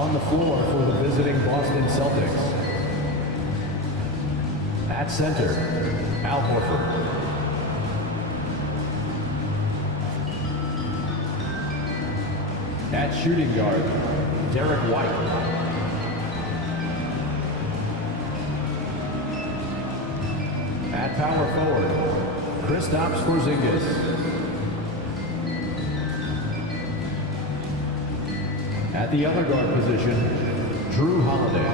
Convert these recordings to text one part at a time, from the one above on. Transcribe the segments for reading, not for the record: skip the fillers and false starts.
On the floor for the visiting Boston Celtics. At center, Al Horford. At shooting guard, Derek White. At power forward, Kristaps Porzingis. At the other guard position, Drew Holiday.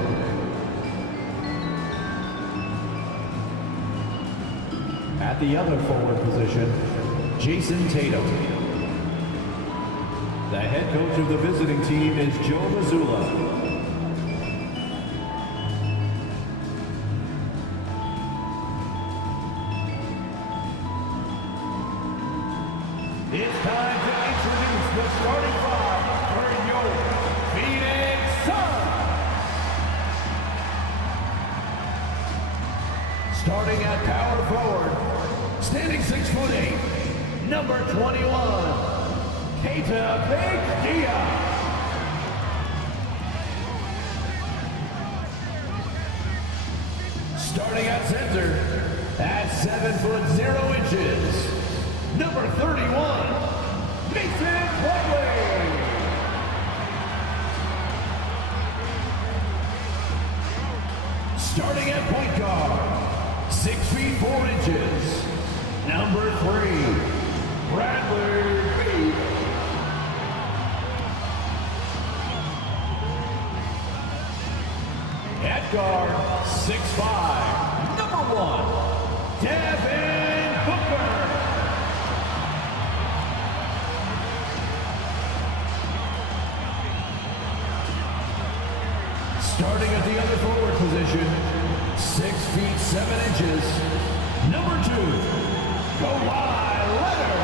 At the other forward position, Jason Tatum. The head coach of the visiting team is Joe Mazzulla. It's time to introduce the starting five for your Pheonix Suns. Starting at power forward, standing 6'8", number 21, Keita Bates-Diop. Starting at center, at 7'0", number 31, Mason Plumlee. Starting at point guard, 6'4", number 3, Bradley Beal. At guard, 6'5", number 1, Devin Booker. Starting at the other forward position, 6'7", number 2, Kawhi Leonard.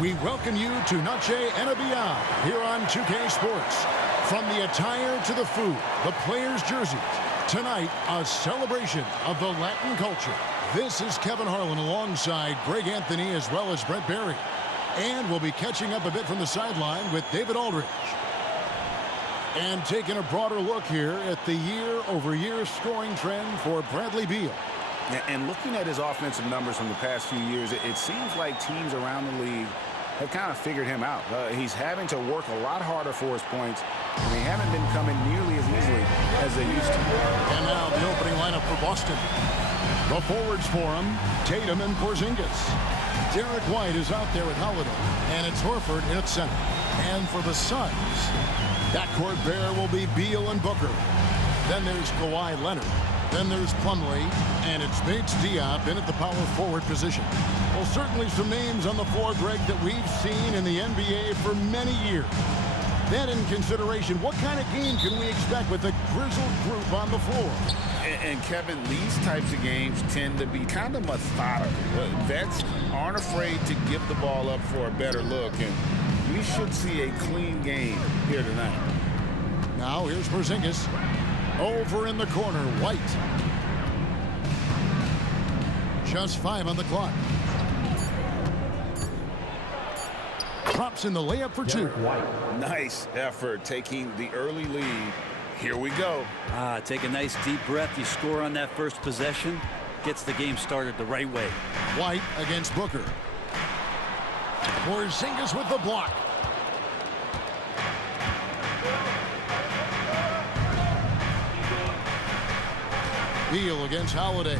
We welcome you to Noche and Beyond here on 2K Sports. From the attire to the food, the players' jerseys, tonight a celebration of the Latin culture. This is Kevin Harlan alongside Greg Anthony as well as Brett Barry. And we'll be catching up a bit from the sideline with David Aldridge. And taking a broader look here at the year-over-year scoring trend for Bradley Beal. And looking at his offensive numbers from the past few years, it seems like teams around the league have kind of figured him out. He's having to work a lot harder for his points, and they haven't been coming nearly as easily as they used to. And now the opening lineup for Boston. The forwards for him, Tatum and Porzingis. Derek White is out there with Holiday, and it's Horford in at center. And for the Suns, backcourt pair will be Beal and Booker. Then there's Kawhi Leonard. Then there's Plumlee, and it's Bates-Diop in at the power forward position. Well, certainly some names on the floor, Greg, that we've seen in the NBA for many years. That in consideration, what kind of game can we expect with a grizzled group on the floor? And Kevin, these types of games tend to be kind of methodical. Vets aren't afraid to give the ball up for a better look, and we should see a clean game here tonight. Now here's Porzingis. Over in the corner, White. Just 5 on the clock. Drops in the layup for 2. Nice effort taking the early lead. Here we go. Take a nice deep breath. You score on that first possession. Gets the game started the right way. White against Booker. Porzingis with the block. Beal against Holiday.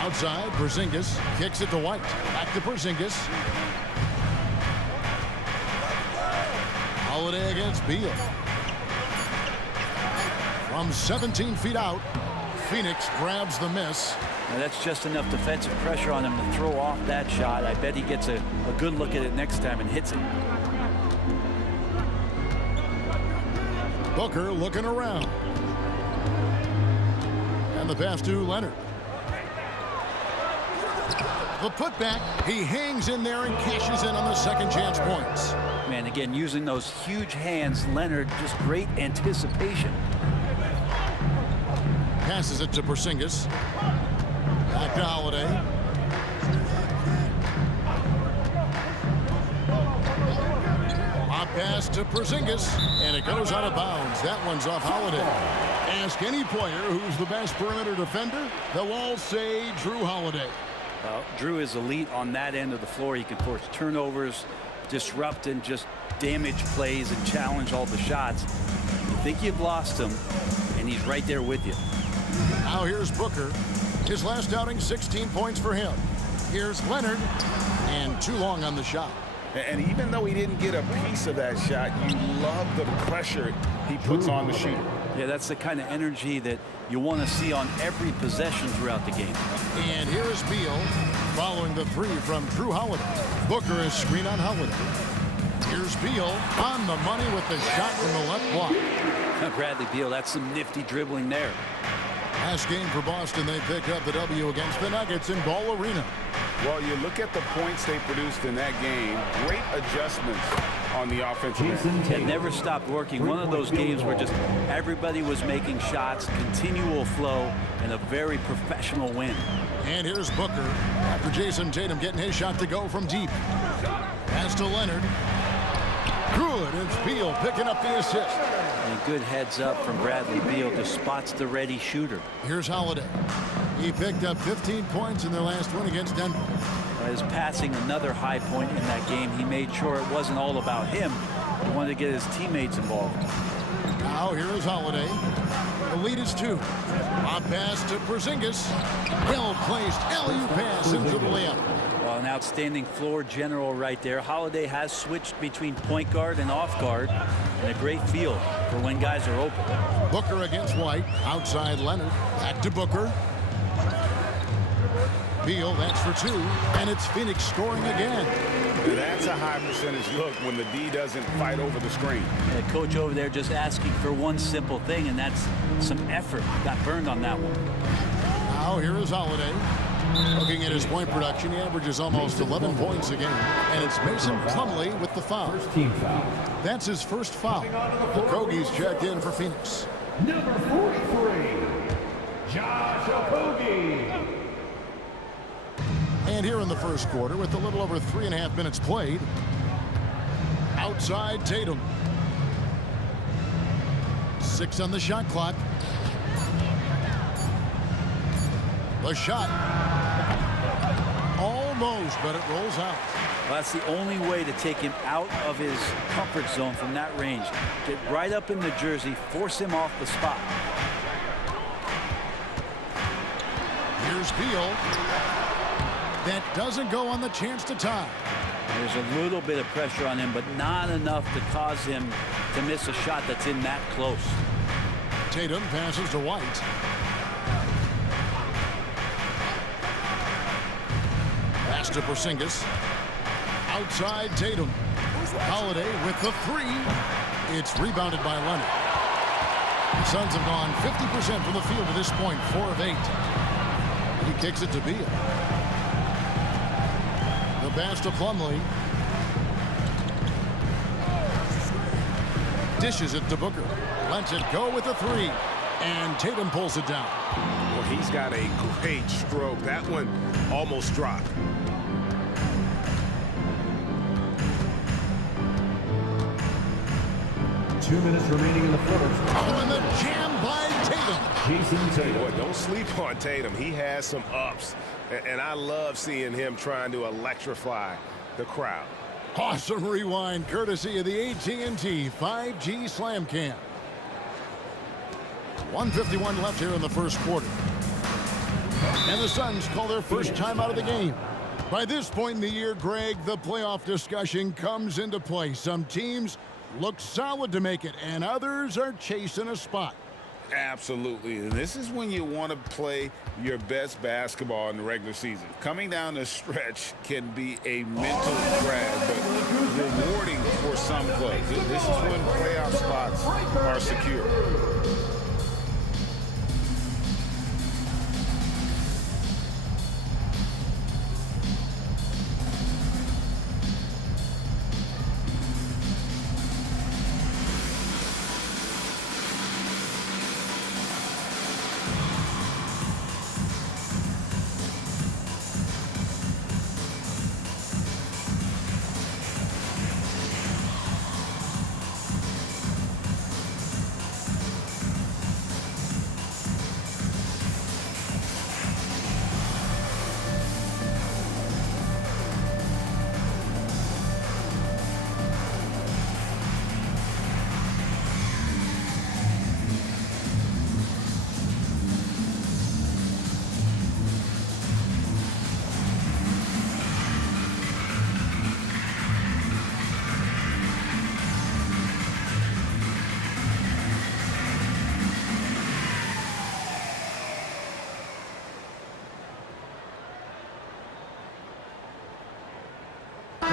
Outside, Porzingis kicks it to White. Back to Porzingis. Holiday against Beal. From 17 feet out, Pheonix grabs the miss. Now that's just enough defensive pressure on him to throw off that shot. I bet he gets a good look at it next time and hits it. Booker looking around. And the pass to Leonard. The putback, he hangs in there and cashes in on the second chance points. Man, again, using those huge hands, Leonard, just great anticipation. Passes it to Porzingis. Back to Holiday. pass to Porzingis, and it goes out of bounds. That one's off Holiday. Ask any player who's the best perimeter defender, they'll all say Drew Holiday. Well, Drew is elite on that end of the floor. He can force turnovers, disrupt and just damage plays and challenge all the shots. You think you've lost him, and he's right there with you. Now here's Booker. His last outing, 16 points for him. Here's Leonard, and too long on the shot. And even though he didn't get a piece of that shot, you love the pressure he puts on the shooter. Yeah, that's the kind of energy that you want to see on every possession throughout the game. And here's Beal following the three from Drew Holiday. Booker is screen on Holiday. Here's Beal on the money with the shot from the left block. Bradley Beal, that's some nifty dribbling there. Last game for Boston, they pick up the W against the Nuggets in Ball Arena. Well, you look at the points they produced in that game. Great adjustments on the offensive end. It never stopped working. One of those games where just everybody was making shots, continual flow, and a very professional win. And here's Booker after Jason Tatum getting his shot to go from deep. Pass to Leonard. Good. It's Beal picking up the assist. And good heads up from Bradley Beal. Just spots the ready shooter. Here's Holiday. He picked up 15 points in their last win against Denver. His passing, another high point in that game. He made sure it wasn't all about him. He wanted to get his teammates involved. Now here is Holiday. The lead is 2. On pass to Porzingis. Well-placed alley-oop pass into the layup. Well, an outstanding floor general right there. Holiday has switched between point guard and off guard, and a great feel for when guys are open. Booker against White. Outside Leonard. Back to Booker. Beal, that's for 2, and it's Pheonix scoring again. And that's a high percentage look when the D doesn't fight over the screen. The coach over there just asking for one simple thing, and that's some effort. Got burned on that one. Now here is Holiday. Looking at his point production, he averages almost 11 points a game. And it's Mason Plumlee with the foul. First team foul. That's his first foul. The Kogi's checked in for Pheonix. Number 43, Josh Okogie. And here in the first quarter, with a little over 3.5 minutes played, outside Tatum. 6 on the shot clock. The shot. Almost, but it rolls out. Well, that's the only way to take him out of his comfort zone from that range. Get right up in the jersey, force him off the spot. Here's Beal. That doesn't go on the chance to tie. There's a little bit of pressure on him, but not enough to cause him to miss a shot that's in that close. Tatum passes to White. Pass to Porzingis. Outside Tatum. Holiday with the 3. It's rebounded by Leonard. The Suns have gone 50% from the field to this point, 4 of 8. He kicks it to Beal. The pass to Plumlee. Dishes it to Booker. Lets it go with a 3. And Tatum pulls it down. Well, he's got a great stroke. That one almost dropped. Two minutes remaining in the first. Oh, and the jam by Tatum. Jason Tatum. Boy, don't sleep on Tatum. He has some ups. And I love seeing him trying to electrify the crowd. Awesome rewind courtesy of the AT&T 5G Slam Cam. 1:51 left here in the first quarter. And the Suns call their first time out of the game. By this point in the year, Greg, the playoff discussion comes into play. Some teams look solid to make it, and others are chasing a spot. Absolutely. And this is when you want to play your best basketball in the regular season. Coming down the stretch can be a mental drag, but rewarding for some plays. This is when playoff spots are secure.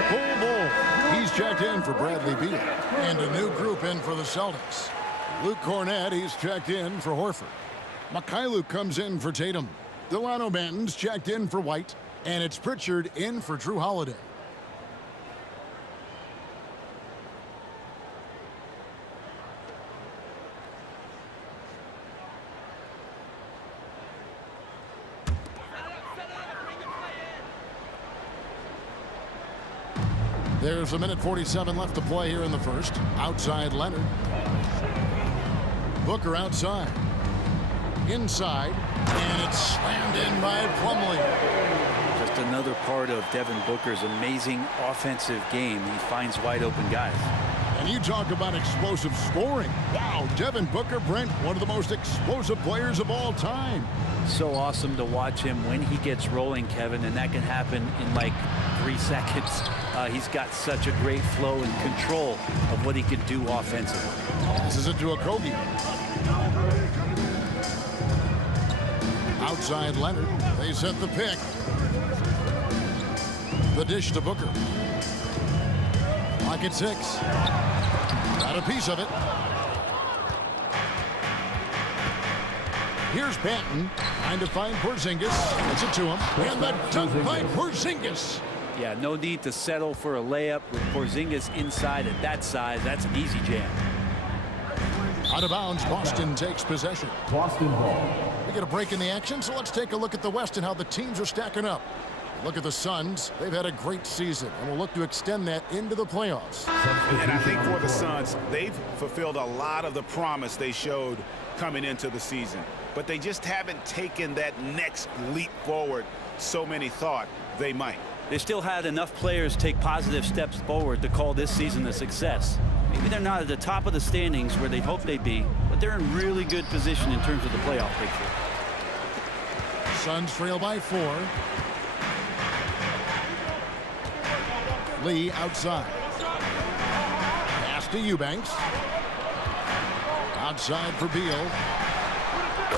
Bull. He's checked in for Bradley Beal. And a new group in for the Celtics. Luke Cornett, he's checked in for Horford. Mikhailuk comes in for Tatum. Delano Banton's checked in for White. And it's Pritchard in for Drew Holiday. There's a minute 47 left to play here in the first. Outside Leonard. Booker outside. Inside. And it's slammed in by Plumlee. Just another part of Devin Booker's amazing offensive game. He finds wide open guys. And you talk about explosive scoring. Wow, Devin Booker, Brent, one of the most explosive players of all time. So awesome to watch him when he gets rolling, Kevin, and that can happen in like 3 seconds. He's got such a great flow and control of what he can do offensively. This is into a Kobe. Outside Leonard. They set the pick. The dish to Booker. Lock at 6. Got a piece of it. Here's Banton. Trying to find Porzingis. Gets it to him. And the dunk by Porzingis. Yeah, no need to settle for a layup with Porzingis inside at that size. That's an easy jam. Out of bounds, Boston takes possession. Boston ball. We get a break in the action, so let's take a look at the West and how the teams are stacking up. Look at the Suns. They've had a great season, and we'll look to extend that into the playoffs. And I think for the Suns, they've fulfilled a lot of the promise they showed coming into the season. But they just haven't taken that next leap forward so many thought they might. They still had enough players take positive steps forward to call this season a success. Maybe they're not at the top of the standings where they'd hope they'd be, but they're in really good position in terms of the playoff picture. Suns trail by 4. Lee outside. Pass to Eubanks. Outside for Beal.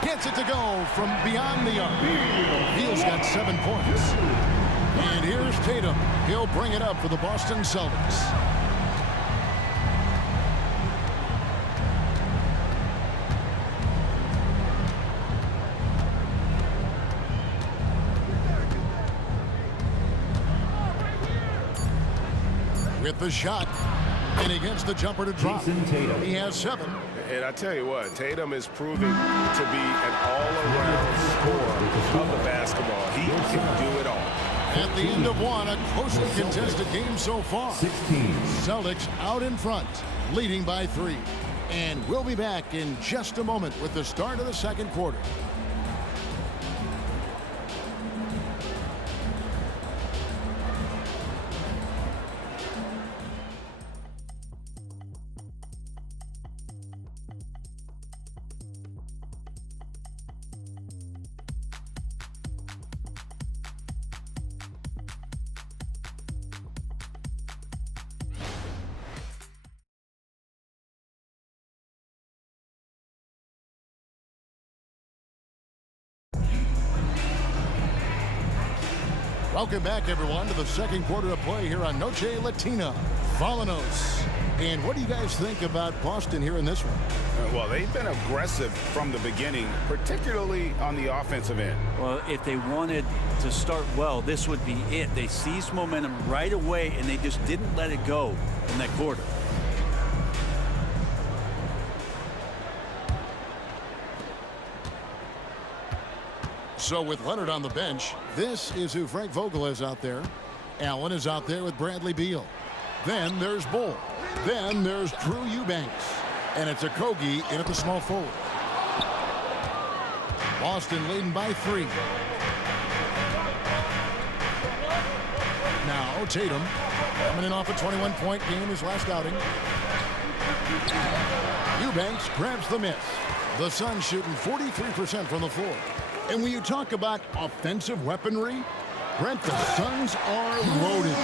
Gets it to go from beyond the arc. Beal's got 7 points. And here's Tatum. He'll bring it up for the Boston Celtics. With the shot. And he gets the jumper to drop. He has 7. And I tell you what, Tatum is proving to be an all-around scorer of the basketball. He can do it all. At the end of 1, a closely contested game so far. 16. Celtics out in front, leading by 3. And we'll be back in just a moment with the start of the second quarter. Welcome back, everyone, to the second quarter of play here on Noche Latina. Vallanos. And what do you guys think about Boston here in this one? Well, they've been aggressive from the beginning, particularly on the offensive end. Well, if they wanted to start well, this would be it. They seized momentum right away, and they just didn't let it go in that quarter. So with Leonard on the bench, this is who Frank Vogel is out there. Allen is out there with Bradley Beal. Then there's Bull. Then there's Drew Eubanks. And it's a Kogi in at the small forward. Boston leading by 3. Now Tatum coming in off a 21-point game his last outing. Eubanks grabs the miss. The Suns shooting 43% from the floor. And when you talk about offensive weaponry, Brent, the Suns are loaded.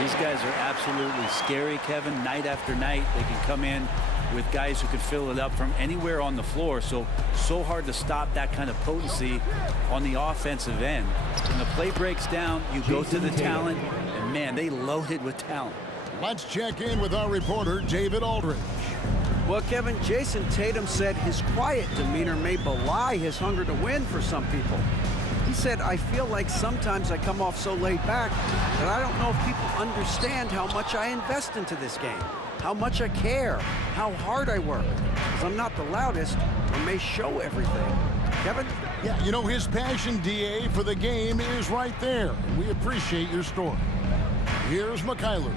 These guys are absolutely scary, Kevin. Night after night, they can come in with guys who can fill it up from anywhere on the floor. So hard to stop that kind of potency on the offensive end. When the play breaks down, you go to the talent, and man, they loaded with talent. Let's check in with our reporter, David Aldridge. Well, Kevin, Jason Tatum said his quiet demeanor may belie his hunger to win for some people. He said, I feel like sometimes I come off so laid back that I don't know if people understand how much I invest into this game, how much I care, how hard I work. Because I'm not the loudest or may show everything. Kevin? Yeah, you know, his passion, DA, for the game is right there. We appreciate your story. Here's Mikhailuk.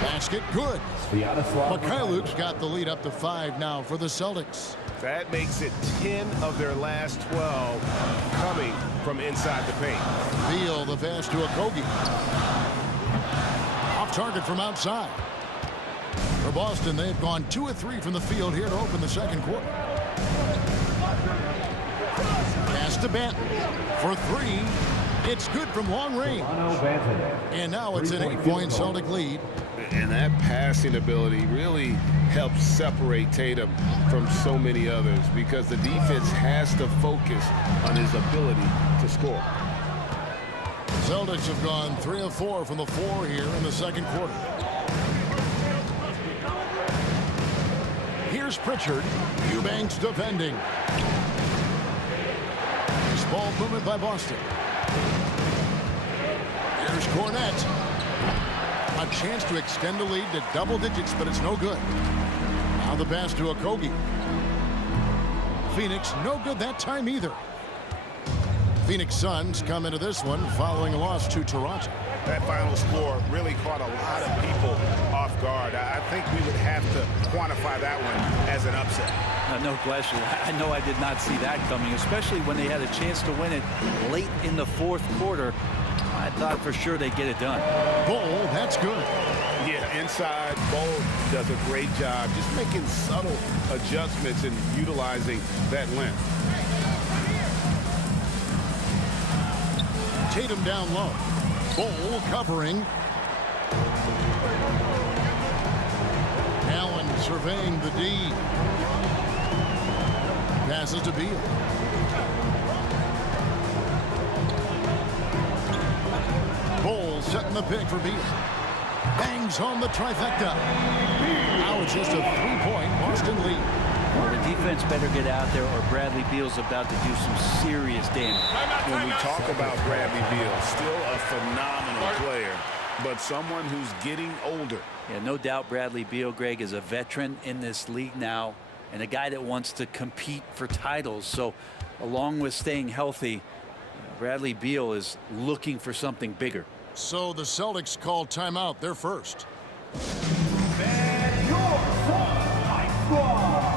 Basket good. Mikhailuk's got the lead up to 5 now for the Celtics. That makes it 10 of their last 12 coming from inside the paint. Beal the pass to Okogie. Off target from outside. For Boston, they've gone 2 of 3 from the field here to open the second quarter. Pass to Banton for 3. It's good from long range. And now it's an 8-point Celtic lead. And that passing ability really helps separate Tatum from so many others because the defense has to focus on his ability to score. Celtics have gone 3 of 4 from the floor here in the second quarter. Here's Pritchard. Eubanks defending. Nice ball movement by Boston. Here's Cornette. A chance to extend the lead to double digits, but it's no good. Now the pass to Okogie. Pheonix no good that time either. Phoenix Suns come into this one following a loss to Toronto. That final score really caught a lot of people off guard. I think we would have to quantify that one as an upset. No question. I know I did not see that coming, especially when they had a chance to win it late in the fourth quarter. I thought for sure they'd get it done. Ball, that's good. Yeah, inside, Bol does a great job just making subtle adjustments and utilizing that length. Tatum down low. Bol covering. Allen surveying the D. Passes to Beal. Bol setting the pick for Beal. Bangs home the trifecta. Now it's just a 3-point Boston lead. Well, the defense better get out there or Bradley Beal's about to do some serious damage. When we talk about Bradley Beal, still a phenomenal player, but someone who's getting older. Yeah, no doubt Bradley Beal, Greg, is a veteran in this league now and a guy that wants to compete for titles. So along with staying healthy, Bradley Beal is looking for something bigger. So the Celtics call timeout. They're first. And your High Squad.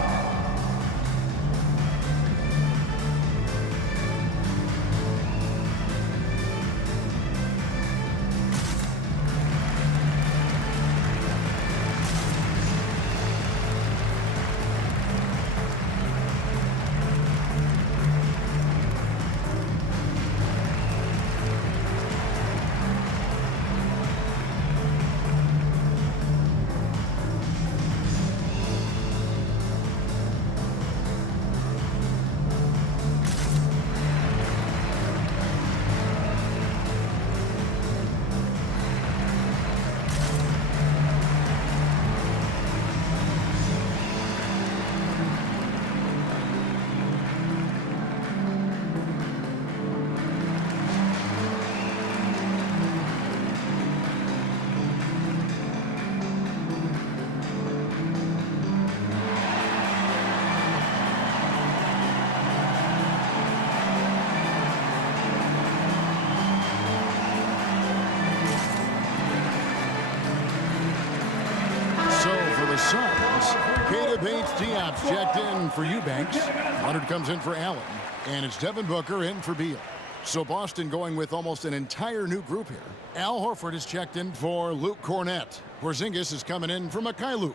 Diop's checked in for Eubanks. Leonard comes in for Allen. And it's Devin Booker in for Beal. So Boston going with almost an entire new group here. Al Horford is checked in for Luke Cornette. Porzingis is coming in for Mikhailuk.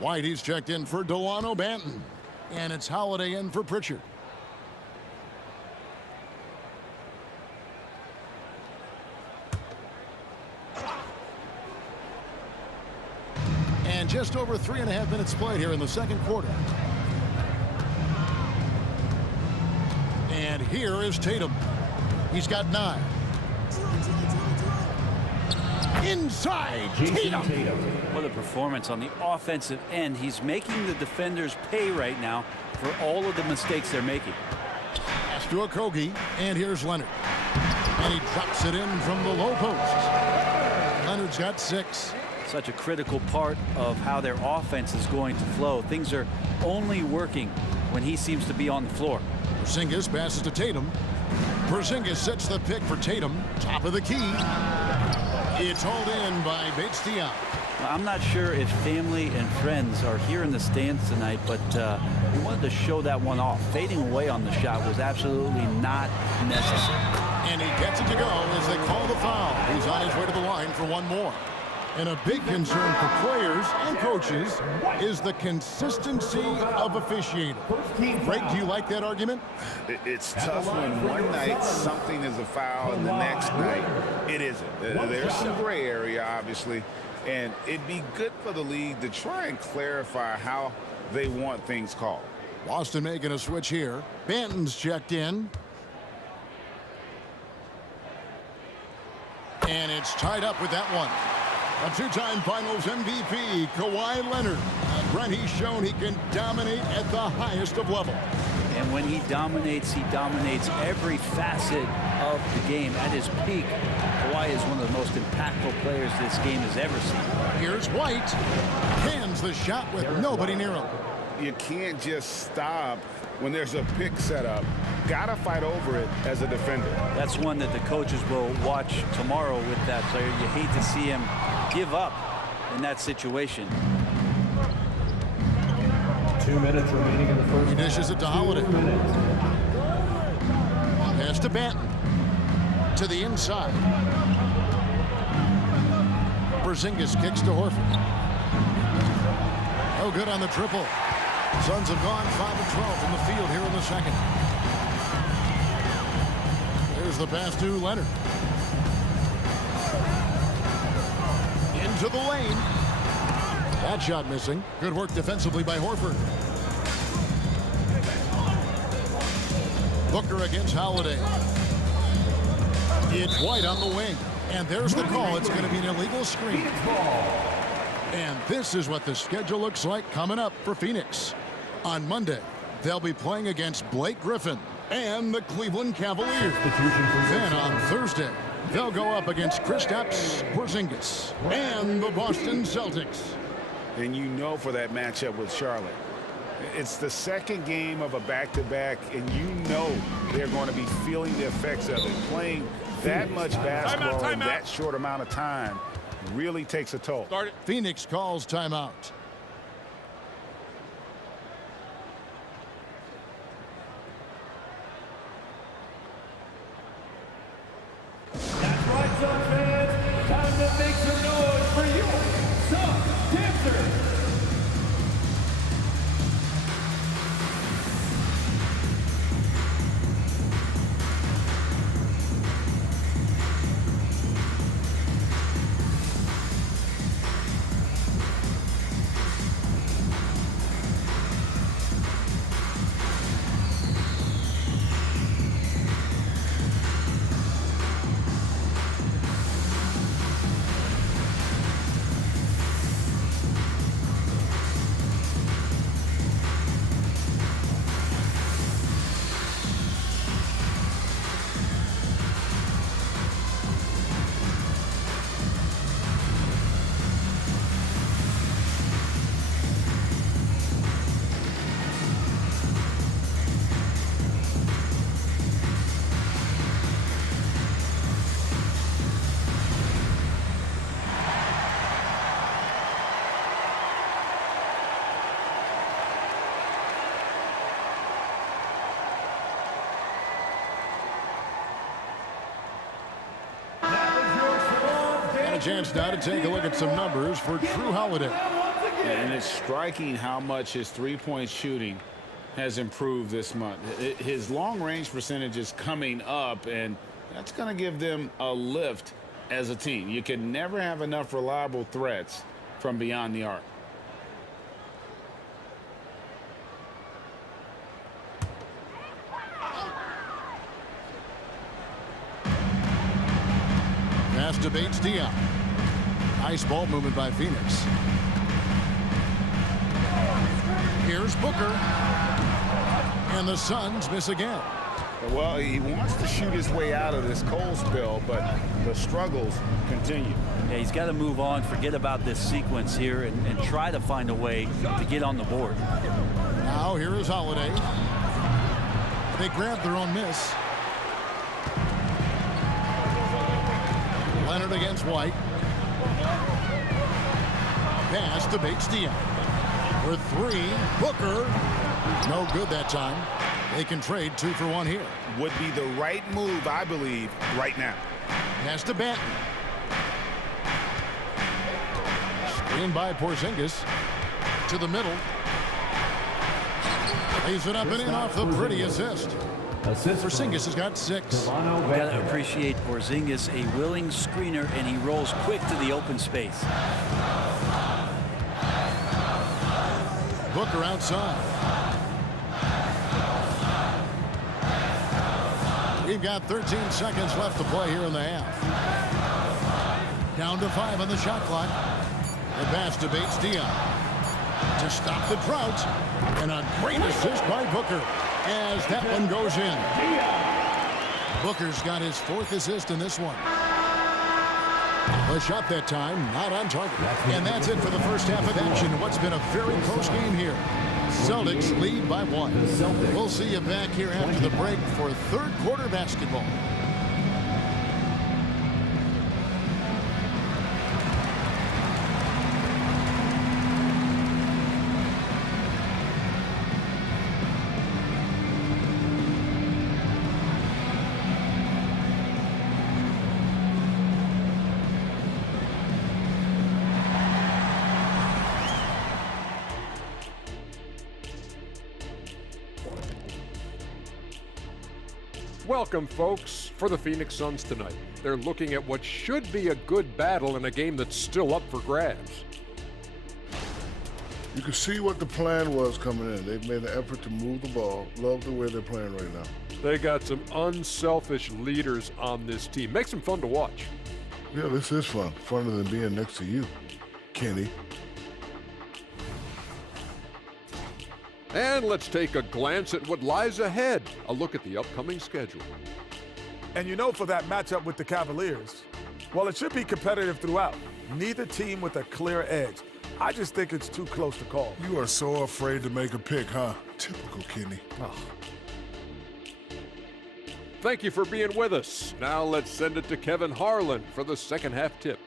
Whitey's checked in for Delano Banton. And it's Holiday in for Pritchard. And just over 3.5 minutes played here in the second quarter. And here is Tatum. He's got 9. Inside, Jason Tatum. Tatum. What a performance on the offensive end. He's making the defenders pay right now for all of the mistakes they're making. Pass to Okogie, and here's Leonard. And he drops it in from the low post. Leonard's got 6. Such a critical part of how their offense is going to flow. Things are only working when he seems to be on the floor. Porzingis passes to Tatum. Porzingis sets the pick for Tatum. Top of the key. It's hauled in by Bates-Diop. Well, I'm not sure if family and friends are here in the stands tonight, but we wanted to show that one off. Fading away on the shot was absolutely not necessary. And he gets it to go as they call the foul. He's on his way to the line for one more. And a big concern for players and coaches is the consistency of officiating. Greg, do you like that argument? It's tough when one night something is a foul and the next night it isn't. There's some gray area, obviously, and it'd be good for the league to try and clarify how they want things called. Boston making a switch here. Banton's checked in. And it's tied up with that one. A two-time Finals MVP, Kawhi Leonard. Brent, he's shown he can dominate at the highest of level. And when he dominates every facet of the game. At his peak, Kawhi is one of the most impactful players this game has ever seen. Here's White. Cans the shot with nobody near him. You can't just stop when there's a pick set up. Gotta fight over it as a defender. That's one that the coaches will watch tomorrow with that player. You hate to see him give up in that situation. 2 minutes remaining in the first. He dishes it to Holiday. 2 minutes. Pass to Banton. To the inside. Porzingis kicks to Horford. Oh, good on the triple. Suns have gone 5 of 12 from the field here in the second. There's the pass to Leonard. Into the lane. That shot missing. Good work defensively by Horford. Booker against Holiday. It's White on the wing. And there's the call. It's going to be an illegal screen. And this is what the schedule looks like coming up for Phoenix. On Monday, they'll be playing against Blake Griffin and the Cleveland Cavaliers. Then on Thursday, they'll go up against Kristaps Porzingis and the Boston Celtics. And you know for that matchup with Charlotte, it's the second game of a back-to-back, and you know they're going to be feeling the effects of it. Playing that much basketball in that short amount of time really takes a toll. Phoenix calls timeout. That's right, Suns fans. Time to make some noise for your Suns dancers. Chance now to take a look at some numbers for Drew Holiday. And it's striking how much his three-point shooting has improved this month. His long-range percentage is coming up, and that's going to give them a lift as a team. You can never have enough reliable threats from beyond the arc. Pass to Bates-Diop. Nice ball movement by Pheonix. Here's Booker. And the Suns miss again. Well, he wants to shoot his way out of this cold spell, but the struggles continue. Yeah, he's got to move on, forget about this sequence here, and try to find a way to get on the board. Now here is Holiday. They grab their own miss. Leonard against White. Pass to Bates-Diop. For three, Booker. No good that time. They can trade 2 for 1 here. Would be the right move, I believe, right now. Pass to Banton. Screen by Porzingis. To the middle. Lays it up and in off the pretty assist. Porzingis has got 6. Got to appreciate Porzingis, a willing screener, and he rolls quick to the open space. Booker outside. We've got 13 seconds left to play here in the half. Down to 5 on the shot clock. The pass to Bates-Diop to stop the drought. And a great assist by Booker as that one goes in. Booker's got his 4th assist in this one. The shot that time, not on target. And that's it for the first half of action. What's been a very close game here. Celtics lead by 1. We'll see you back here after the break for third quarter basketball. Welcome, folks, for the Phoenix Suns tonight. They're looking at what should be a good battle in a game that's still up for grabs. You can see what the plan was coming in. They've made an effort to move the ball. Love the way they're playing right now. They got some unselfish leaders on this team. Makes them fun to watch. Yeah, this is fun. Funner than being next to you, Kenny. And let's take a glance at what lies ahead. A look at the upcoming schedule. And you know, for that matchup with the Cavaliers, well, it should be competitive throughout. Neither team with a clear edge. I just think it's too close to call. You are so afraid to make a pick, huh? Typical Kenny. Oh. Thank you for being with us. Now let's send it to Kevin Harlan for the second half tip.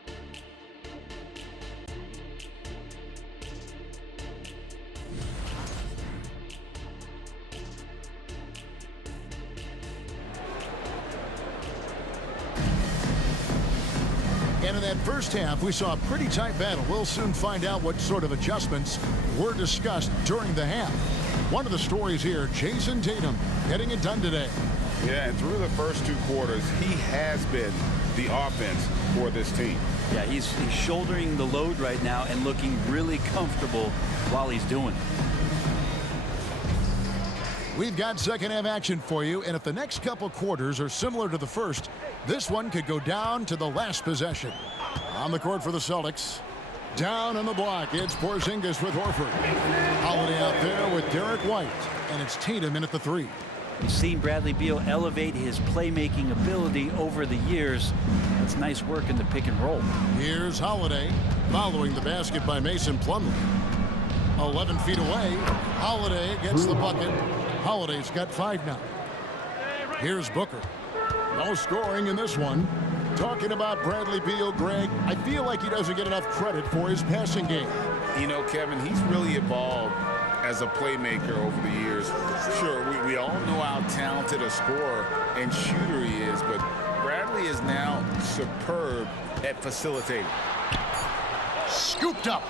And in that first half, we saw a pretty tight battle. We'll soon find out what sort of adjustments were discussed during the half. One of the stories here, Jason Tatum getting it done today. Yeah, and through the first 2 quarters, he has been the offense for this team. Yeah, he's shouldering the load right now and looking really comfortable while he's doing it. We've got second half action for you, and if the next couple quarters are similar to the first, this one could go down to the last possession. On the court for the Celtics. Down on the block, it's Porzingis with Horford. Holiday out there with Derek White, and it's Tatum in at the 3. We've seen Bradley Beal elevate his playmaking ability over the years. That's nice work in the pick and roll. Here's Holiday, following the basket by Mason Plumlee. 11 feet away, Holiday gets the bucket. Holiday's got 5 now. Here's Booker. No scoring in this one. Talking about Bradley Beal, Greg, I feel like he doesn't get enough credit for his passing game. You know, Kevin, he's really evolved as a playmaker over the years. Sure, we all know how talented a scorer and shooter he is, but Bradley is now superb at facilitating. Scooped up.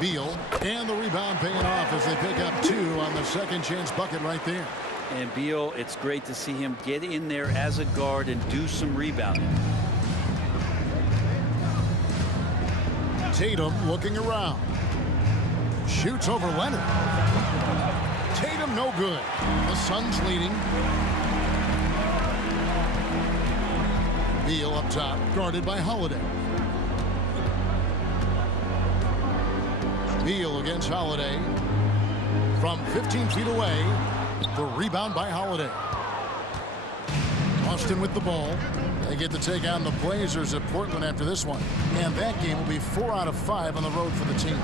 Beal, and the rebound paying off as they pick up 2 on the second chance bucket right there. And Beal, it's great to see him get in there as a guard and do some rebounding. Tatum looking around. Shoots over Leonard. Tatum no good. The Suns leading. Beal up top, guarded by Holiday. Beal against Holiday. From 15 feet away, the rebound by Holiday. Boston with the ball. They get to take on the Blazers at Portland after this one. And that game will be 4 out of 5 on the road for the team.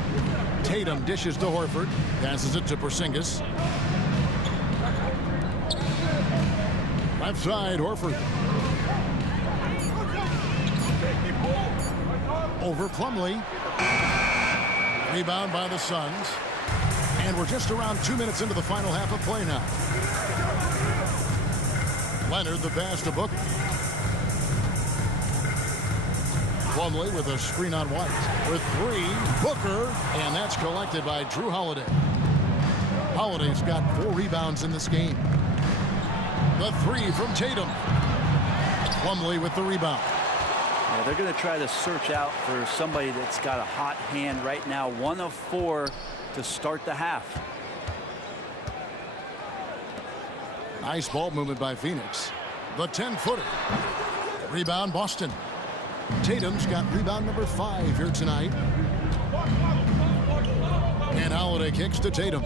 Tatum dishes to Horford. Passes it to Porzingis. Left side, Horford. Over Plumlee. Rebound by the Suns. And we're just around 2 minutes into the final half of play now. Leonard the pass to Booker. Plumlee with a screen on White. With 3, Booker. And that's collected by Drew Holiday. Holiday's got 4 rebounds in this game. The 3 from Tatum. Plumlee with the rebound. Yeah, they're going to try to search out for somebody that's got a hot hand right now. 1 of 4 to start the half. Nice ball movement by Pheonix. The 10-footer. Rebound Boston. Tatum's got rebound number 5 here tonight. And Holiday kicks to Tatum.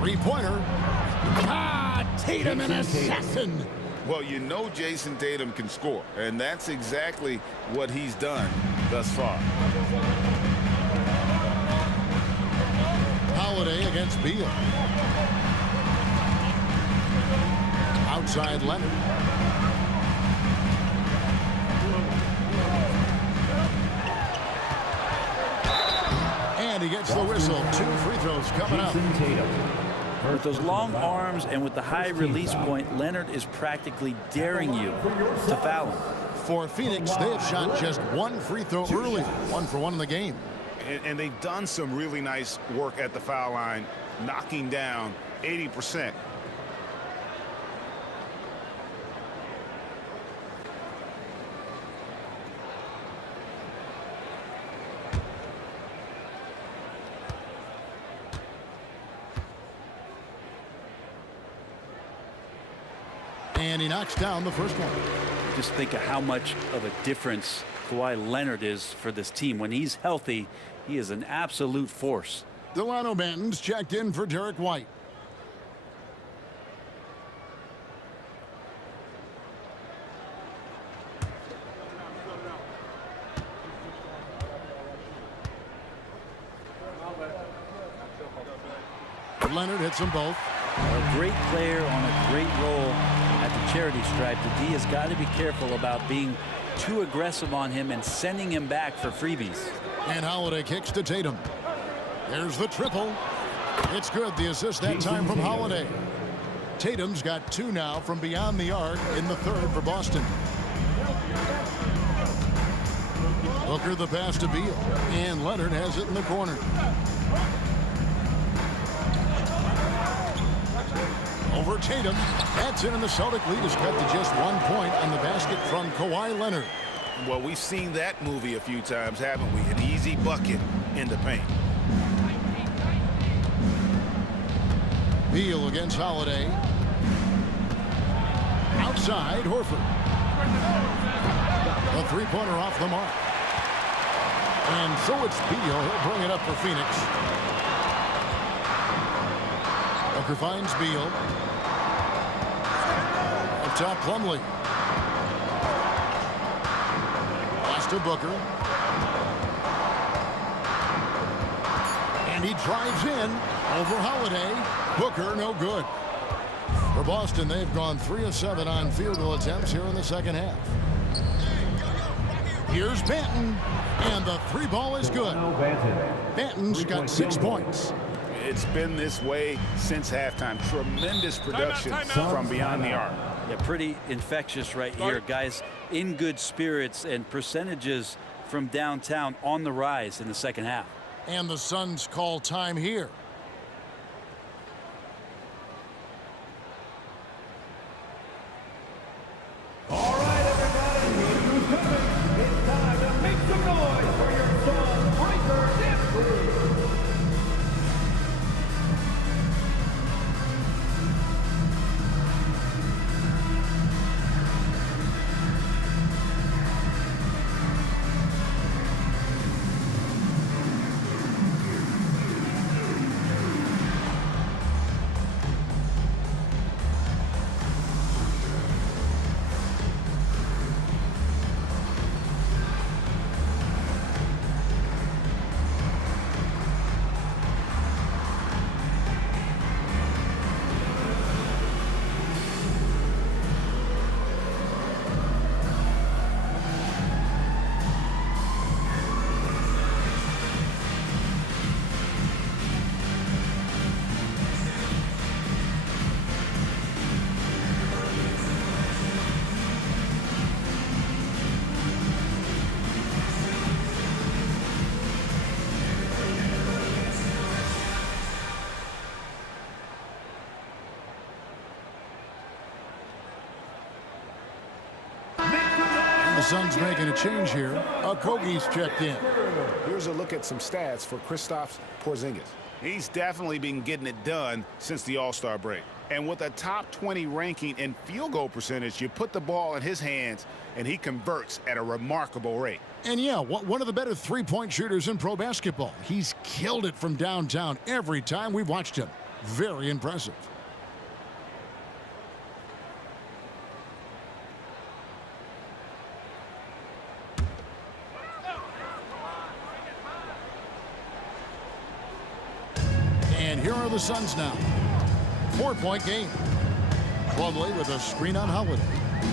3-pointer. Tatum an assassin. Well, you know Jason Tatum can score, and that's exactly what he's done thus far. Holiday against Beal. Outside Leonard. And he gets the whistle. 2 free throws coming up. With those long arms and with the high release point, Leonard is practically daring you to foul him. For Phoenix, they have shot just 1 free throw early. 1 for 1 in the game. And they've done some really nice work at the foul line, knocking down 80%. And he knocks down the first one. Just think of how much of a difference Kawhi Leonard is for this team. When he's healthy, he is an absolute force. Delano Banton's checked in for Derek White. Leonard hits them both. A great player on a great role at the charity stripe. The D has got to be careful about being too aggressive on him and sending him back for freebies. And Holiday kicks to Tatum. There's the triple. It's good. The assist that time from Holiday. Tatum's got 2 now from beyond the arc in the 3rd for Boston. Booker the pass to Beal. And Leonard has it in the corner. Over Tatum. That's in, and the Celtic lead is cut to just 1 point on the basket from Kawhi Leonard. Well, we've seen that movie a few times, haven't we? An easy bucket in the paint. Beal against Holiday. Outside, Horford. A 3-pointer off the mark. And so it's Beal. He'll bring it up for Phoenix. Booker finds Beal. Up top, Plumlee. Pass to Booker. And he drives in over Holiday. Booker, no good. For Boston, they've gone 3 of 7 on field goal attempts here in the second half. Here's Banton, and the 3 ball is good. Banton's got 6 points. It's been this way since halftime. Tremendous production from beyond the arc. Yeah, pretty infectious right here. Guys in good spirits, and percentages from downtown on the rise in the second half. And the Suns call time here. All right, everybody, it's time to make some noise for your Sun Breaker Dip Crew. Suns making a change here. Okogie's checked in. Here's a look at some stats for Kristaps Porzingis. He's definitely been getting it done since the All-Star break. And with a top 20 ranking in field goal percentage, you put the ball in his hands, and he converts at a remarkable rate. And yeah, one of the better three-point shooters in pro basketball. He's killed it from downtown every time we've watched him. Very impressive. And here are the Suns now. 4-point game. Plumlee with a screen on Holiday.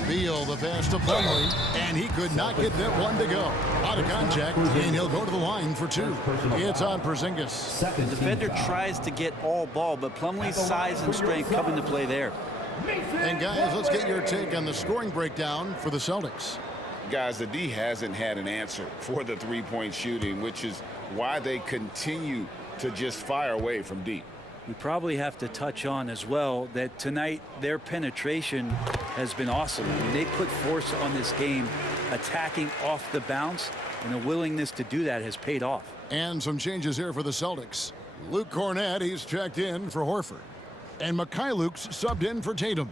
Beal the pass to Plumlee, and he could not get that one to go. Out of contact, and he'll go to the line for two. It's on Porzingis. The defender tries to get all ball, but Plumlee's size and strength come into play there. And guys, let's get your take on the scoring breakdown for the Celtics. Guys, the D hasn't had an answer for the three-point shooting, which is why they continue to just fire away from deep. We probably have to touch on as well that tonight their penetration has been awesome. I mean, they put force on this game, attacking off the bounce, and a willingness to do that has paid off. And some changes here for the Celtics. Luke Cornett, he's checked in for Horford. And Mikhailuk's subbed in for Tatum.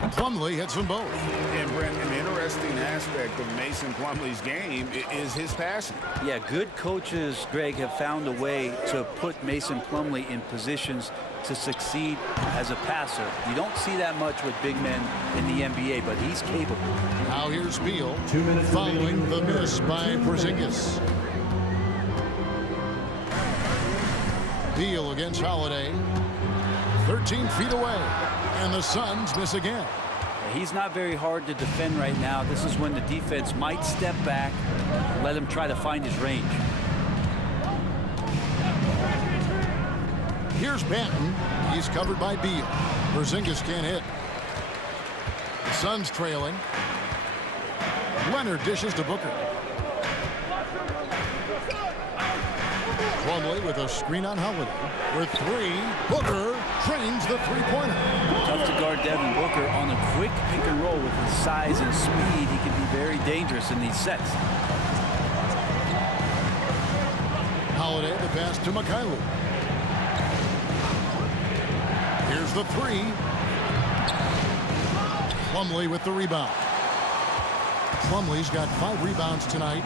Plumlee hits them both. And Brent, an interesting aspect of Mason Plumlee's game is his passing. Yeah, good coaches, Greg, have found a way to put Mason Plumlee in positions to succeed as a passer. You don't see that much with big men in the NBA, but he's capable. Now here's Beal following the miss by Porzingis. Beal against Holiday. 13 feet away. And the Suns miss again. He's not very hard to defend right now. This is when the defense might step back and let him try to find his range. Here's Banton. He's covered by Beal. Porzingis can't hit. The Suns trailing. Leonard dishes to Booker. Plumlee with a screen on Holiday. With three, Booker trains the three-pointer. Tough to guard Devin Booker on a quick pick and roll with his size and speed. He can be very dangerous in these sets. Holiday, the pass to Mikhailuk. Here's the three. Plumlee with the rebound. Plumlee's got 5 rebounds tonight.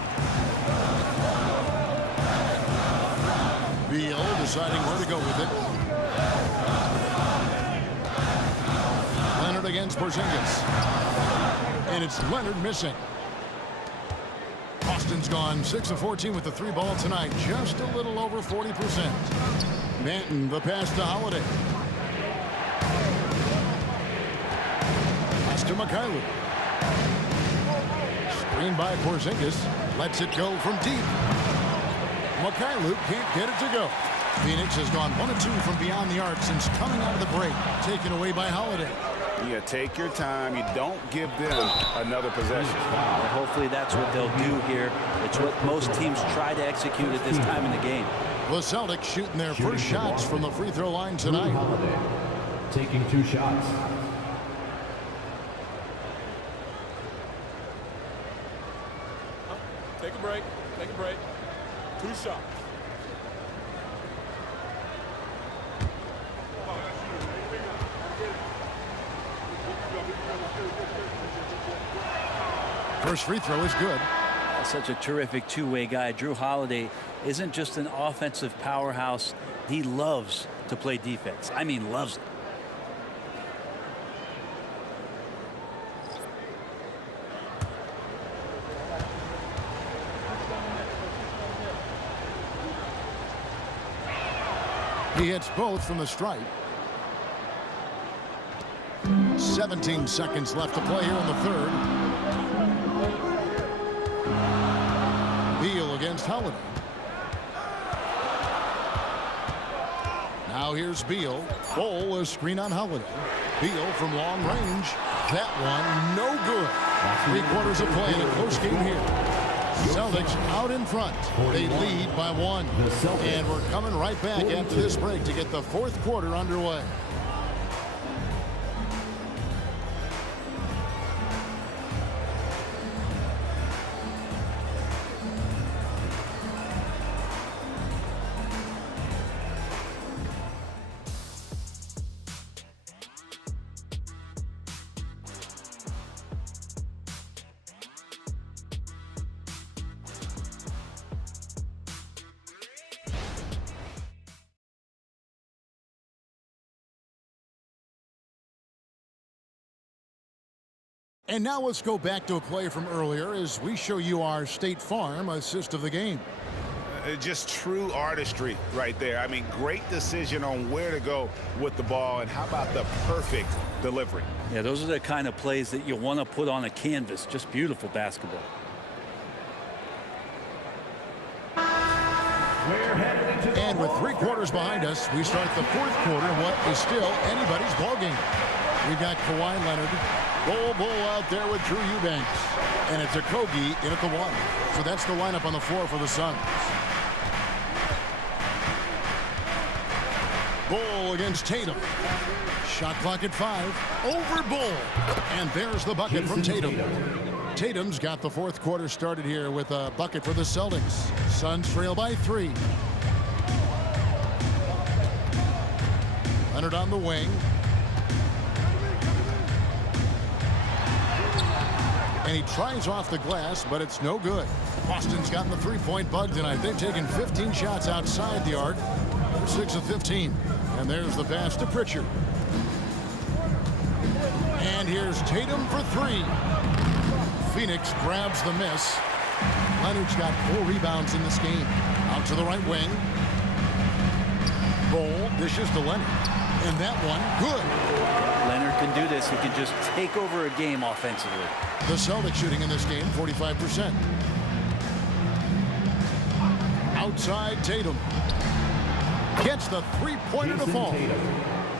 Beal deciding where to go with it. Leonard against Porzingis. And it's Leonard missing. Austin's gone 6 of 14 with the 3 ball tonight. Just a little over 40%. Banton, the pass to Holiday. Pass to Mikhailuk. Screen by Porzingis. Lets it go from deep. Mikhailuk can't get it to go. Pheonix has gone 1 of 2 from beyond the arc since coming out of the break. Taken away by Holiday. Yeah, take your time. You don't give them another possession. Well, hopefully that's what they'll do here. It's what most teams try to execute at this time in the game. The Celtics shooting their first shots from the free throw line tonight. Holiday taking 2 shots. Take a break. Take a break. 2 shots. First free throw is good. Such a terrific two-way guy. Drew Holiday isn't just an offensive powerhouse. He loves to play defense. I mean, loves it. He hits both from the stripe. 17 seconds left to play here in the third. Beal against Holiday. Now here's Beal. Bowl a screen on Holiday. Beal from long range. That one no good. 3/4 of play in a close game here. Celtics out in front. They lead by 1. And we're coming right back after this break to get the fourth quarter underway. And now let's go back to a play from earlier as we show you our State Farm assist of the game. Just true artistry right there. I mean, great decision on where to go with the ball, and how about the perfect delivery? Yeah, those are the kind of plays that you want to put on a canvas. Just beautiful basketball. And with 3 quarters behind us, we start the fourth quarter in what is still anybody's ballgame. We've got Kawhi Leonard, Bull out there with Drew Eubanks. And it's a Kogi in at the 1. So that's the lineup on the floor for the Suns. Bull against Tatum. Shot clock at 5. Over Bull. And there's the bucket from Tatum. Tatum's got the fourth quarter started here with a bucket for the Celtics. Suns trail by 3. Leonard on the wing. And he tries off the glass, but it's no good. Boston's gotten the three-point bug tonight. They've taken 15 shots outside the arc. They're 6 of 15. And there's the pass to Pritchard. And here's Tatum for 3. Pheonix grabs the miss. Leonard's got 4 rebounds in this game. Out to the right wing. Bull dishes to Leonard. And that one, good. Leonard can do this. He can just take over a game offensively. The Celtics shooting in this game, 45%. Outside Tatum. Gets the three-pointer to fall.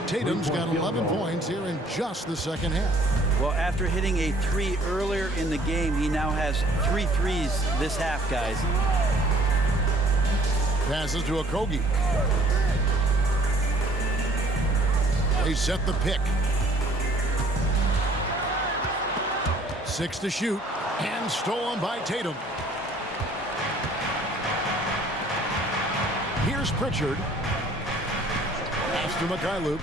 Tatum's got 11 points here in just the second half. Well, after hitting a 3 earlier in the game, he now has 3 threes this half, guys. Passes to Okogie. They set the pick. 6 to shoot. And stolen by Tatum. Here's Pritchard. Pass to Mikhailuk.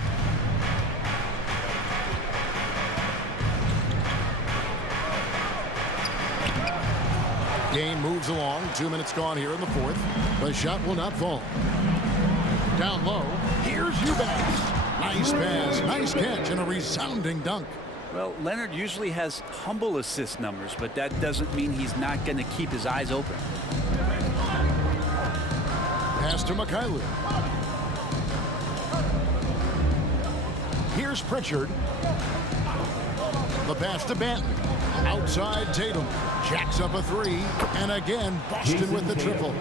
Game moves along. 2 minutes gone here in the fourth. The shot will not fall. Down low. Here's Eubanks. Nice pass, nice catch, and a resounding dunk. Well, Leonard usually has humble assist numbers, but that doesn't mean he's not going to keep his eyes open. Pass to Mikhailuk. Here's Pritchard. The pass to Banton. Outside Tatum. Jacks up a 3. And again, Boston with the triple.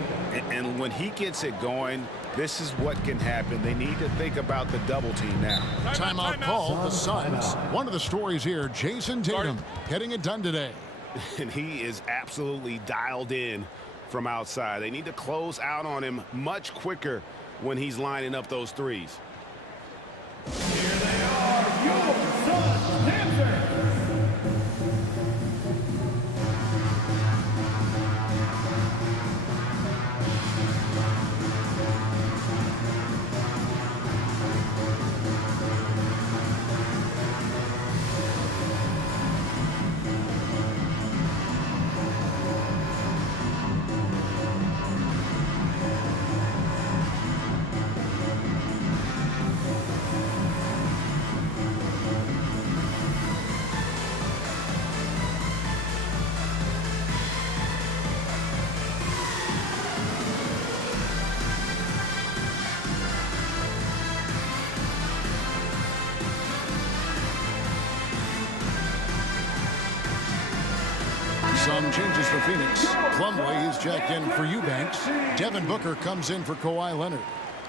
And when he gets it going, this is what can happen. They need to think about the double team now. Timeout call, the Suns. One of the stories here, Jason Tatum getting it done today. And he is absolutely dialed in from outside. They need to close out on him much quicker when he's lining up those threes. Here they are, your Suns dancers. Some changes for Pheonix. Plumlee is jacked in for Eubanks. Devin Booker comes in for Kawhi Leonard.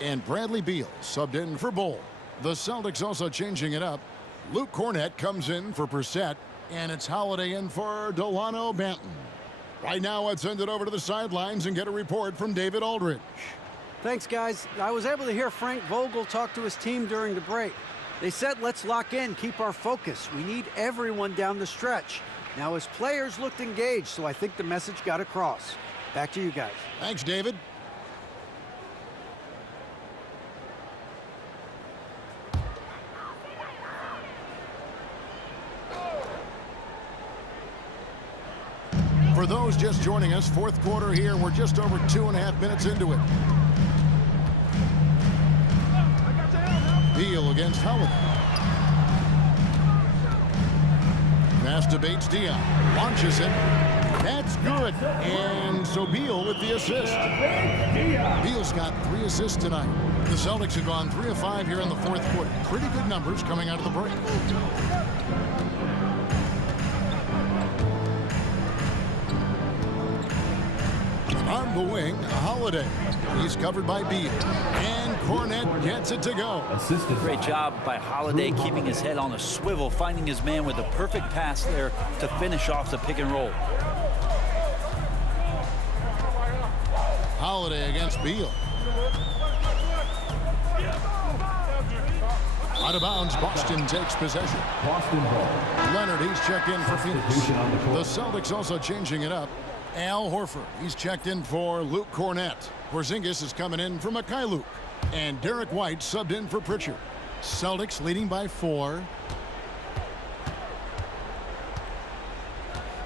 And Bradley Beal subbed in for Bull. The Celtics also changing it up. Luke Cornett comes in for Brissett. And it's Holiday in for Delano Banton. Right now, let's send it over to the sidelines and get a report from David Aldridge. Thanks, guys. I was able to hear Frank Vogel talk to his team during the break. They said, let's lock in, keep our focus. We need everyone down the stretch. Now, his players looked engaged, so I think the message got across. Back to you guys. Thanks, David. For those just joining us, fourth quarter here. We're just over 2.5 minutes into it. Beal against Howard. Pass to Bates Diop. Launches it. That's good. And so Beal with the assist. Beal's got 3 assists tonight. The Celtics have gone 3 of 5 here in the fourth quarter. Pretty good numbers coming out of the break. On the wing, Holiday. He's covered by Beal. And Cornette gets it to go. Great job by Holiday keeping his head on a swivel, finding his man with a perfect pass there to finish off the pick and roll. Holiday against Beal. Out of bounds, Boston takes possession. Boston ball. Leonard, he's checked in for Phoenix. The Celtics also changing it up. Al Horford, he's checked in for Luke Cornette. Porzingis is coming in for Mikhailuk. And Derek White subbed in for Pritchard. Celtics leading by 4.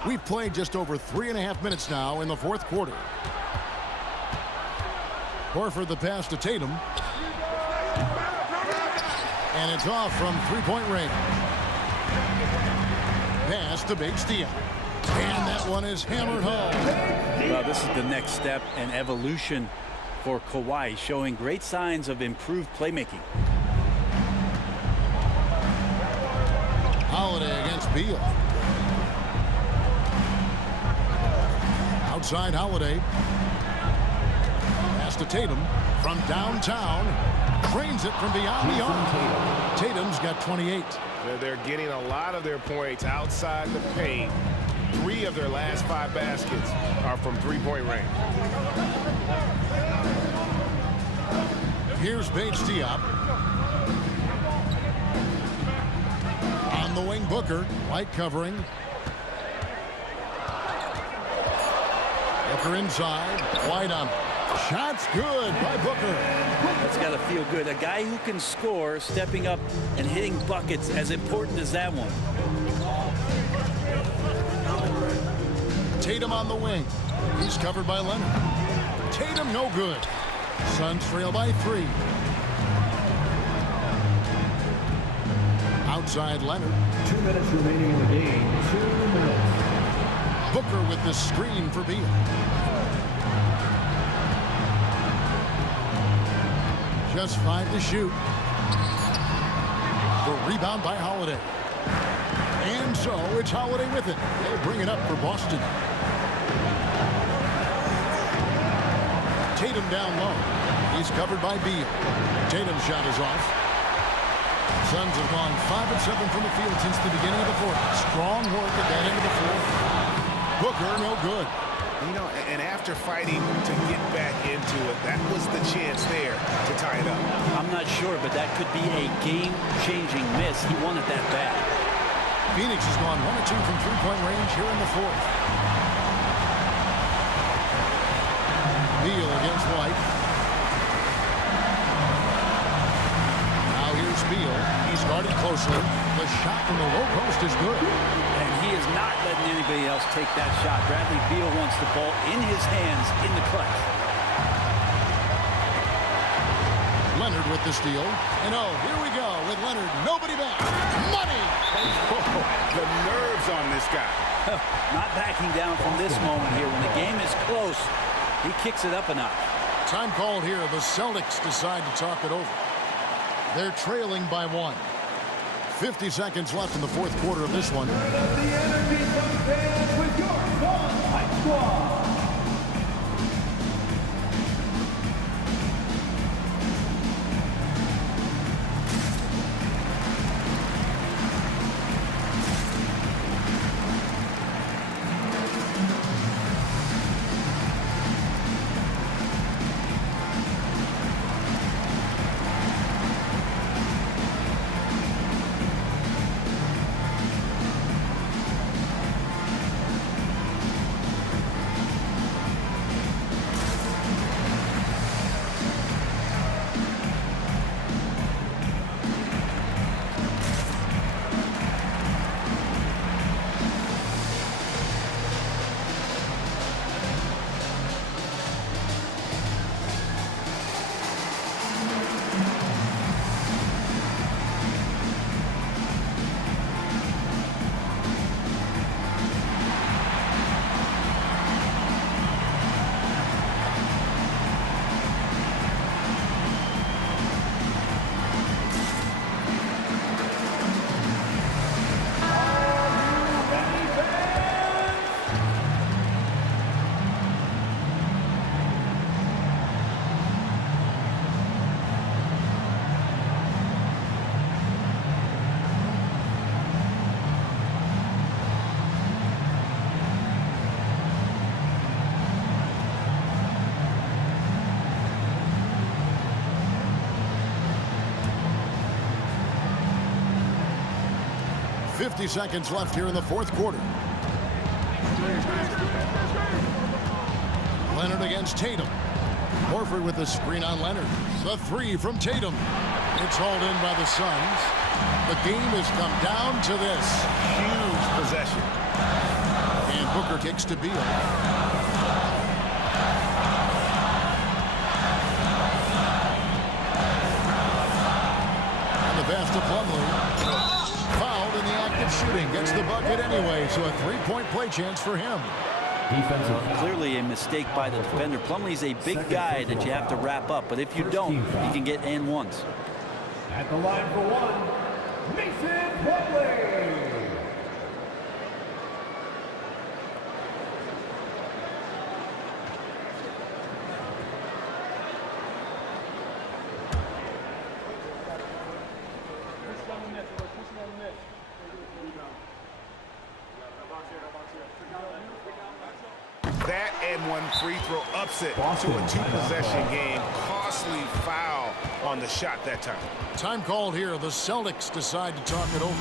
We've played just over 3.5 minutes now in the fourth quarter. Horford the pass to Tatum. And it's off from three-point range. Pass to Bates Diop. And that one is hammered home. Well, this is the next step and evolution for Kawhi, showing great signs of improved playmaking. Holiday against Beal. Outside Holiday. Pass to Tatum from downtown. Trains it from beyond the arc. Tatum's got 28. They're getting a lot of their points outside the paint. 3 of their last 5 baskets are from three-point range. Here's Bates Diop. On the wing, Booker. White covering. Booker inside. White on. Shots good by Booker. That's got to feel good. A guy who can score, stepping up and hitting buckets, as important as that one. Tatum on the wing. He's covered by Leonard. Tatum no good. Suns trail by 3. Outside Leonard. 2 minutes remaining in the game. 2 minutes. Booker with the screen for Beal. Just 5 to shoot. The rebound by Holiday. And so it's Holiday with it. They'll bring it up for Boston. Tatum down low. He's covered by Beal. Tatum's shot is off. Suns have gone 5 of 7 from the field since the beginning of the fourth. Strong work at that end of the fourth. Booker no good. You know, and after fighting to get back into it, that was the chance there to tie it up. I'm not sure, but that could be a game-changing miss. He wanted that bad. Pheonix has gone 1 of 2 from three-point range here in the fourth. Beal against White. Now here's Beal. He's guarded closely. The shot from the low post is good. And he is not letting anybody else take that shot. Bradley Beal wants the ball in his hands in the clutch. Leonard with the steal. And oh, here we go with Leonard. Nobody back. Money! The nerves on this guy. Not backing down from this moment here. When the game is close, he kicks it up a notch. Time called here. The Celtics decide to talk it over. They're trailing by 1. 50 seconds left in the fourth quarter of this one. The Energy Zone fans with your Fight Squad. 50 seconds left here in the fourth quarter. Leonard against Tatum. Horford with the screen on Leonard. The three from Tatum. It's hauled in by the Suns. The game has come down to this. Huge possession. And Booker kicks to Beal. And the pass to Plumlee. Fouled in the act of shooting. Gets the bucket anyway, so a three-point play chance for him. Clearly a mistake by the defender. Plumlee's a big guy that you have to wrap up, but if you don't, you can get and ones. At the line for one, Mason Plumlee. That and one free throw upset to a two-possession game. Costly foul on the shot that time. Time called here. The Celtics decide to talk it over.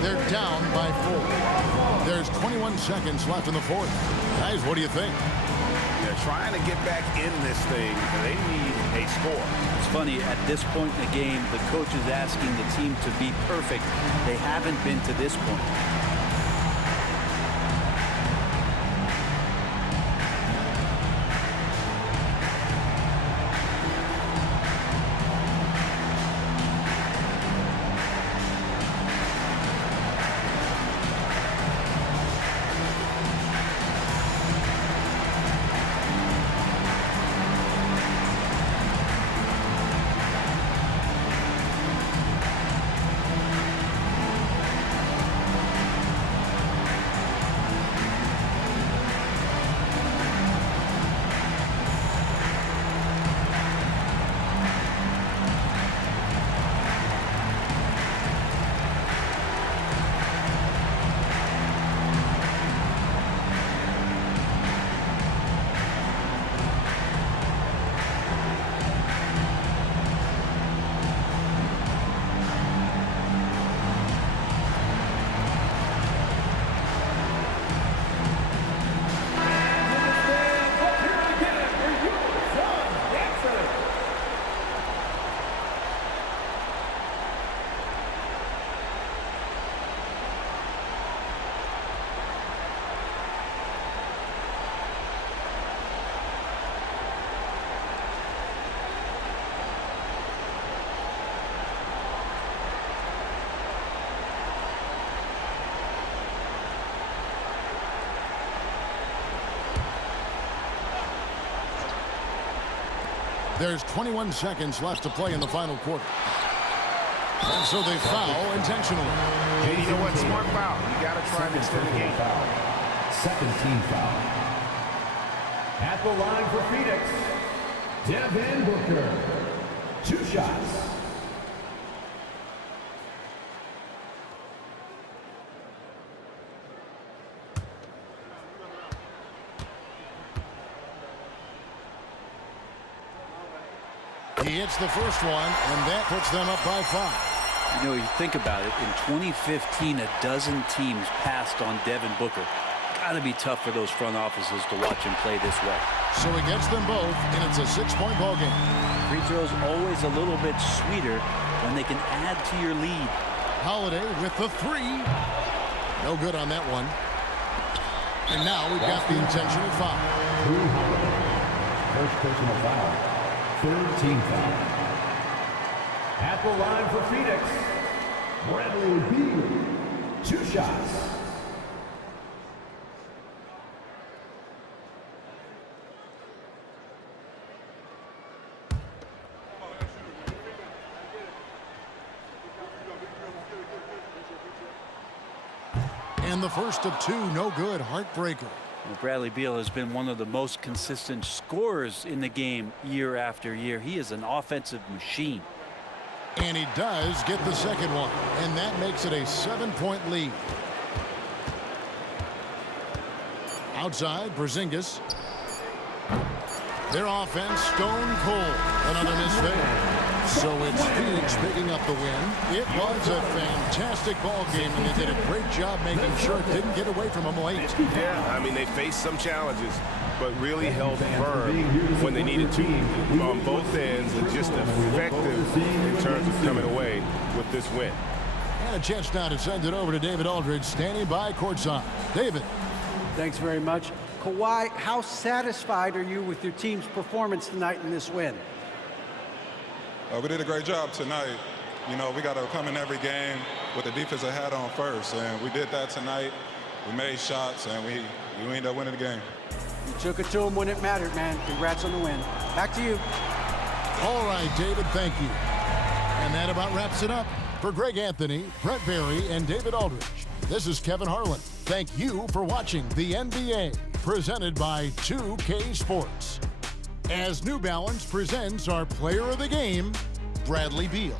They're down by 4. There's 21 seconds left in the fourth. Guys, what do you think? They're trying to get back in this thing. They need a score. It's funny, at this point in the game, the coach is asking the team to be perfect. They haven't been to this point. There's 21 seconds left to play in the final quarter. And so they foul intentionally. Hey, you know what? Smart foul. You got to try and extend the game. Second team foul. At the line for Pheonix, Devin Booker. 2 shots. He hits the first one, and that puts them up by 5. You know, you think about it, in 2015, a dozen teams passed on Devin Booker. Gotta be tough for those front offices to watch him play this way. So he gets them both, and it's a 6-point ball game. Free throws always a little bit sweeter when they can add to your lead. Holiday with the 3. No good on that one. And now we've got the intentional foul. First personal foul. Third team foul. At the line for Pheonix, Bradley Beal. 2 shots. And the first of 2, no good, heartbreaker. Well, Bradley Beal has been one of the most consistent scorers in the game year after year. He is an offensive machine. And he does get the second one, and that makes it a 7-point lead. Outside, Porzingis. Their offense stone cold. Another misfit. So it's Pheonix picking up the win. It was a fantastic ball game, and they did a great job making sure it didn't get away from them late. Yeah, I mean, they faced some challenges, but really held firm when they needed to on both ends, and just effective in terms of coming away with this win. And a chance now to send it over to David Aldridge, standing by courtside. David. Thanks very much. Kawhi, how satisfied are you with your team's performance tonight in this win? We did a great job tonight. You know, we got to come in every game with the defensive hat on first, and we did that tonight. We made shots, and we ended up winning the game. You took it to them when it mattered, man. Congrats on the win. Back to you. All right, David, thank you. And that about wraps it up. For Greg Anthony, Brett Barry, and David Aldridge, this is Kevin Harlan. Thank you for watching the NBA, presented by 2K Sports. As New Balance presents our player of the game, Bradley Beal.